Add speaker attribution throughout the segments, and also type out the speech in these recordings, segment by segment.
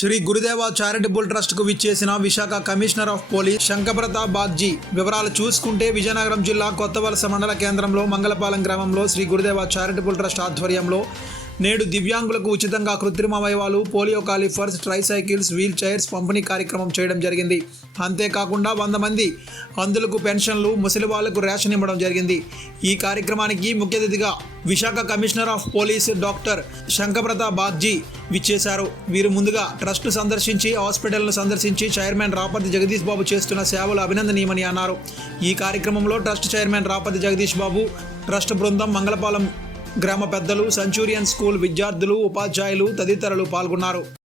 Speaker 1: శ్రీ గురుదేవ చారిటబుల్ ట్రస్ట్కు విచ్చేసిన Visakha commissioner of police Shankhabrata Bagchi. వివరాలు చూసుకుంటే విజయనగరం జిల్లా కొత్తవలస మండల కేంద్రంలో మంగళపాలెం గ్రామంలో శ్రీ గురుదేవ చారిటబుల్ ట్రస్ట్ ఆధ్వర్యంలో నేడు దివ్యాంగులకు ఉచితంగా కృత్రిమ అవయవాలు polio calipers tricycles wheel chairs పంపిణీ కార్యక్రమం చేయడం జరిగింది. అంతేకాకుండా వంద మంది అందులకు పెన్షన్లు ముసలి వాళ్ళకు రేషన్ ఇవ్వడం జరిగింది. ఈ కార్యక్రమానికి ముఖ్య అతిథిగా Visakha commissioner of police doctor Shankhabrata Bagchi విచ్చేశారు. వీరు ముందుగా ట్రస్ట్ సందర్శించి హాస్పిటల్ను సందర్శించి చైర్మన్ రాపతి జగదీష్ బాబు చేస్తున్న సేవలు అభినందనీయమని అన్నారు. ఈ కార్యక్రమంలో trust chairman Rapathi Jagadish Babu trust బృందం మంగళపాలెం గ్రామ పెద్దలు సెంచూరియన్ స్కూల్ విద్యార్థులు ఉపాధ్యాయులు తదితరులు పాల్గొన్నారు.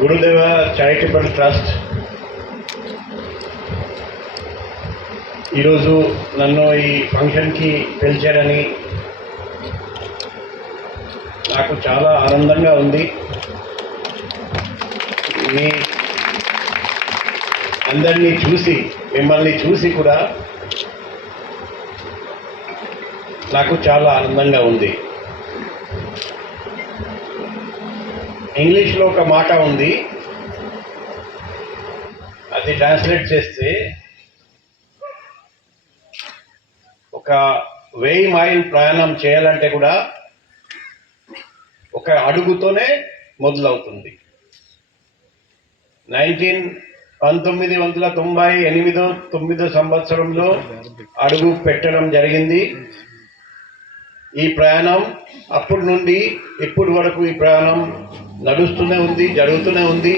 Speaker 2: గురుదేవ చారిటబుల్ ట్రస్ట్ ఈరోజు నన్ను ఈ ఫంక్షన్కి పిలిచారని నాకు చాలా ఆనందంగా ఉంది. మీ అందరినీ చూసి మిమ్మల్ని చూసి కూడా నాకు చాలా ఆనందంగా ఉంది. ఇంగ్లీష్లో ఒక మాట ఉంది. అది ట్రాన్స్లేట్ చేస్తే ఒక వెయ్యి మైల్ ప్రయాణం చేయాలంటే కూడా ఒక అడుగుతోనే మొదలవుతుంది. నైన్టీన్ పంతొమ్మిది వందల తొంభై ఎనిమిదో తొమ్మిదో సంవత్సరంలో అడుగు పెట్టడం జరిగింది. ఈ ప్రయాణం అప్పటి నుండి ఇప్పటి వరకు ఈ ప్రయాణం నడుస్తూనే ఉంది జరుగుతూనే ఉంది.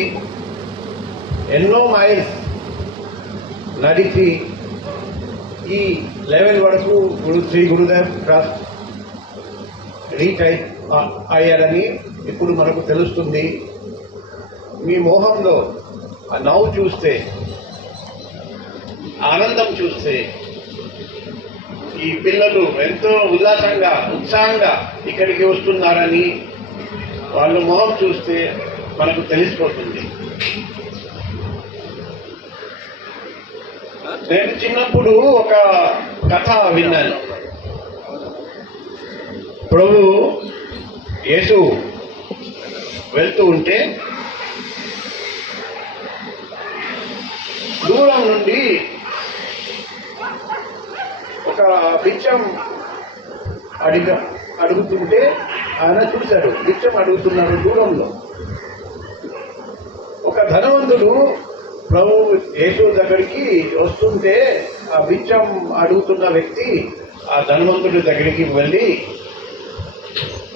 Speaker 2: ఎన్నో మైల్స్ నడిచి ఈ లెవెల్ వరకు గురు శ్రీ గురుదేవ్ ట్రస్ట్ రీచ్ అయి అయ్యారని ఇప్పుడు మనకు తెలుస్తుంది. మీ మోహంలో ఆ నవ్వు చూస్తే ఆనందం చూస్తే ఈ పిల్లలు ఎంతో ఉల్లాసంగా ఉత్సాహంగా ఇక్కడికి వస్తున్నారని వాళ్ళ మొహం చూస్తే మనకు తెలిసిపోతుంది. నేను చిన్నప్పుడు ఒక కథ విన్నాను. ప్రభు యేసు వెళ్తూ ఉంటే దూరం నుండి ఒక బిచ్చం అడిగ అడుగుతుంటే ఆయన చూశాడు బిచ్చం అడుగుతున్నాడు దూరంలో. ఒక ధనవంతుడు ప్రభు యేసు దగ్గరికి వస్తుంటే ఆ బిచ్చం అడుగుతున్న వ్యక్తి ఆ ధనవంతుడి దగ్గరికి వెళ్ళి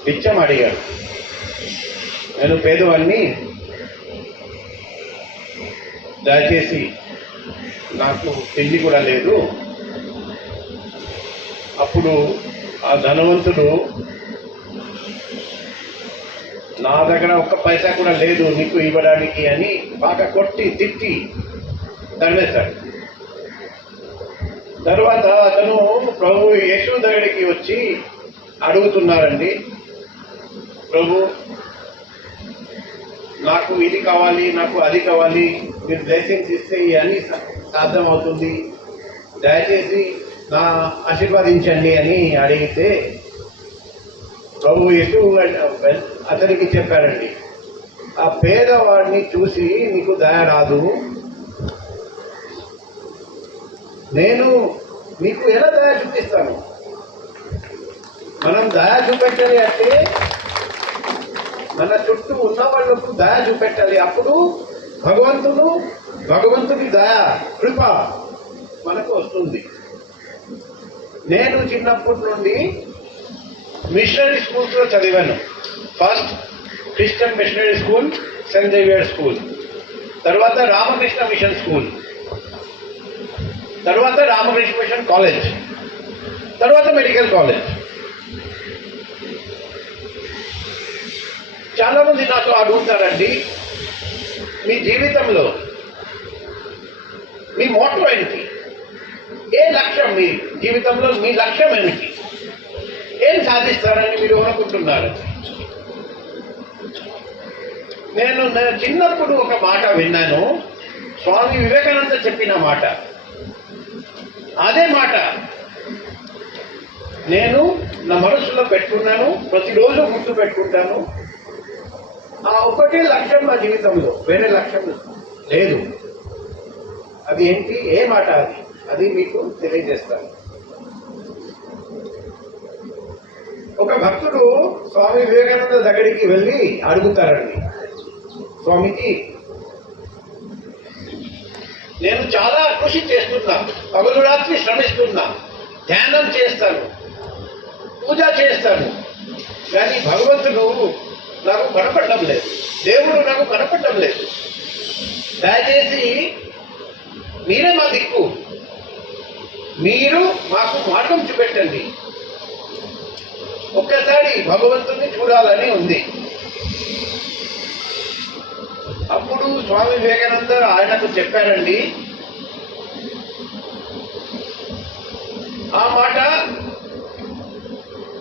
Speaker 2: బిచ్చం అడిగాడు. నేను పేదవాడిని దయచేసి నాకు తిండి కూడా లేదు. అప్పుడు ఆ ధనవంతుడు నా దగ్గర ఒక్క పైసా కూడా లేదు నీకు ఇవ్వడానికి అని బాగా కొట్టి తిట్టి తరివేశాడు తర్వాత అతను ప్రభు యేసు దగ్గరికి వచ్చి అడుగుతున్నారండి ప్రభు నాకు ఇది కావాలి నాకు అది కావాలి మీరు బ్లెస్సింగ్స్ ఇస్తే ఇవన్నీ సాధ్యమవుతుంది సాధ్యం అవుతుంది దయచేసి నా ఆశీర్వదించండి అని అడిగితే ప్రభు ఎటు అతనికి చెప్పారండి ఆ పేదవాడిని చూసి నీకు దయ రాదు. నేను నీకు ఎలా దయ చూపిస్తాను? మనం దయ చూపెట్టాలి అంటే మన చుట్టూ ఉన్న వాళ్ళకు దయ చూపెట్టాలి. అప్పుడు భగవంతుడు భగవంతుడి దయ కృప మనకు వస్తుంది. నేను చిన్నప్పటి నుండి మిషనరీ స్కూల్స్లో చదివాను first Christian missionary school saint Xavier school తర్వాత రామకృష్ణ మిషన్ స్కూల్ తర్వాత రామకృష్ణ మిషన్ కాలేజ్ తర్వాత మెడికల్ కాలేజ్ చాలా మంది నాతో అడుగుతారండి మీ జీవితంలో మీ మోటో ఏంటి? ఏ లక్ష్యం మీ జీవితంలో మీ లక్ష్యం ఏమిటి? ఏం సాధిస్తారని మీరు అనుకుంటున్నారు? నేను చిన్నప్పుడు ఒక మాట విన్నాను. స్వామి వివేకానంద చెప్పిన మాట. అదే మాట. నేను నా మనసులో పెట్టుకున్నాను ప్రతిరోజు గుర్తు పెట్టుకుంటాను. ఆ ఒకటే లక్ష్యం నా జీవితంలో వేరే లక్ష్యం లేదు. అది ఏంటి? ఏ మాట అది? అది మీకు తెలియజేస్తాను. ఒక భక్తుడు స్వామి వివేకానంద దగ్గరికి వెళ్ళి అడుగుతారండి. స్వామికి నేను చాలా కృషి చేస్తున్నా పగలు రాత్రి శ్రమిస్తున్నా ధ్యానం చేస్తాను పూజ చేస్తాను కానీ భగవంతుడు నాకు కనపడటం లేదు. దేవుడు నాకు కనపడటం లేదు. దయచేసి మీరే మా దిక్కు. మీరు మాకు మార్గం చూపెట్టండి. ఒక్కసారి భగవంతుని చూడాలని ఉంది. అప్పుడు స్వామి వివేకానంద ఆయనకు చెప్పారండి ఆ మాట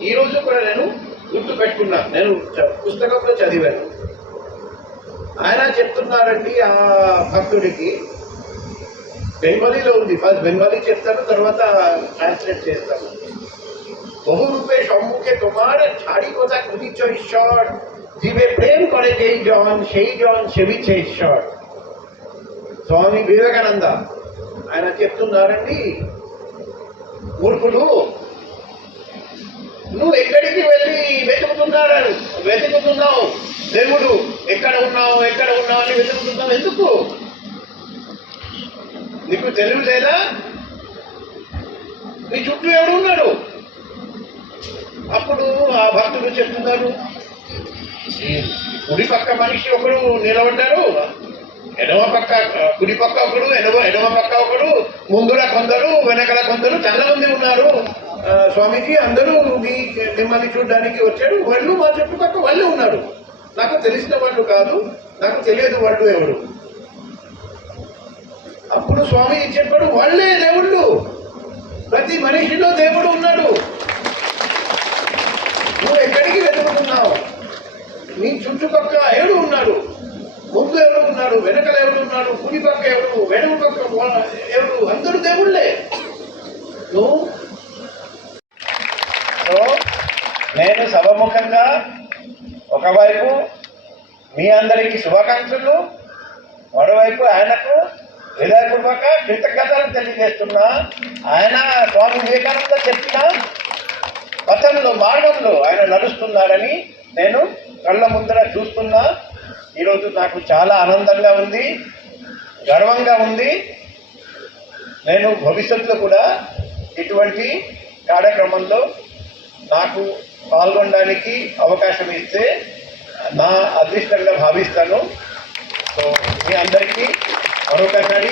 Speaker 2: ఈరోజు కూడా నేను గుర్తు పెట్టుకున్నాను నేను పుస్తకంలో చదివాను. ఆయన చెప్తున్నారండి ఆ భక్తుడికి బెంగాలీలో ఉంది. ఫస్ట్ బెంగాలీ చెప్తాను తర్వాత ట్రాన్స్లేట్ చేస్తాను. বহু রূপে সম্মুখে তোমার ছাড়ি কথা খুঁজিছ ঈশ্বর জীবে প্রেম করে যেই জন সেই জন সেবিছে ঈশ্বর స్వామి వివేకానంద ఆయన చెప్తున్నారండి మూర్ఖులు నువ్వు ఎక్కడికి వెళ్ళి వెతుకుతున్నారు వెతుకుతున్నావు దేవుడు ఎక్కడ ఉన్నావు ఎక్కడ ఉన్నావు అని వెతుకుతున్నావు ఎందుకు నీకు తెలివి లేదా నీ చుట్టూ ఎవడు ఉన్నాడు అప్పుడు ఆ భక్తుడు చెప్తున్నారు కుడి పక్క మనిషి ఒకడు నిలబడ్డారు ఎడమ పక్క కుడి పక్క ఒకడు ఎడమ ఎడమ పక్క ఒకడు ముందుర కొందరు వెనకల కొందరు చాలా మంది ఉన్నారు స్వామీజీ అందరూ మీ మిమ్మల్ని చూడడానికి వచ్చాడు వాళ్ళు మా చుట్టుపక్క వాళ్ళే ఉన్నారు. నాకు తెలిసిన వాళ్ళు కాదు నాకు తెలియదు వాళ్ళు ఎవరు. అప్పుడు స్వామి చెప్పాడు వాళ్ళే దేవుళ్ళు. ప్రతి మనిషిలో దేవుడు ఉన్నాడు. నువ్వు ఎక్కడికి వెతుకుతున్నావు? నీ చుట్టుపక్క ఏడు ఉన్నాడు? ముందు ఎవడు ఉన్నాడు? వెనకల ఎవరు ఉన్నాడు? కుడి పక్క ఎవడు? వెనుక పక్క ఎవరు ఎవడు? అందరూ దేవుళ్ళే. నువ్వు సో నేను సభముఖంగా ఒకవైపు మీ అందరికీ శుభాకాంక్షలు మరోవైపు ఆయనకు హృదయపూర్వక కృతజ్ఞతలు తెలియజేస్తున్నా. ఆయన స్వామి వివేకానంద చెప్పిన పథంలో మార్గంలో ఆయన నడుస్తున్నారని నేను కళ్ళ ముందర చూస్తున్నా. ఈరోజు నాకు చాలా ఆనందంగా ఉంది గర్వంగా ఉంది. నేను భవిష్యత్తులో కూడా ఇటువంటి కార్యక్రమంలో నాకు పాల్గొనడానికి అవకాశం ఇస్తే నా అదృష్టంగా భావిస్తాను. సో మీ అందరికీ మరొకసారి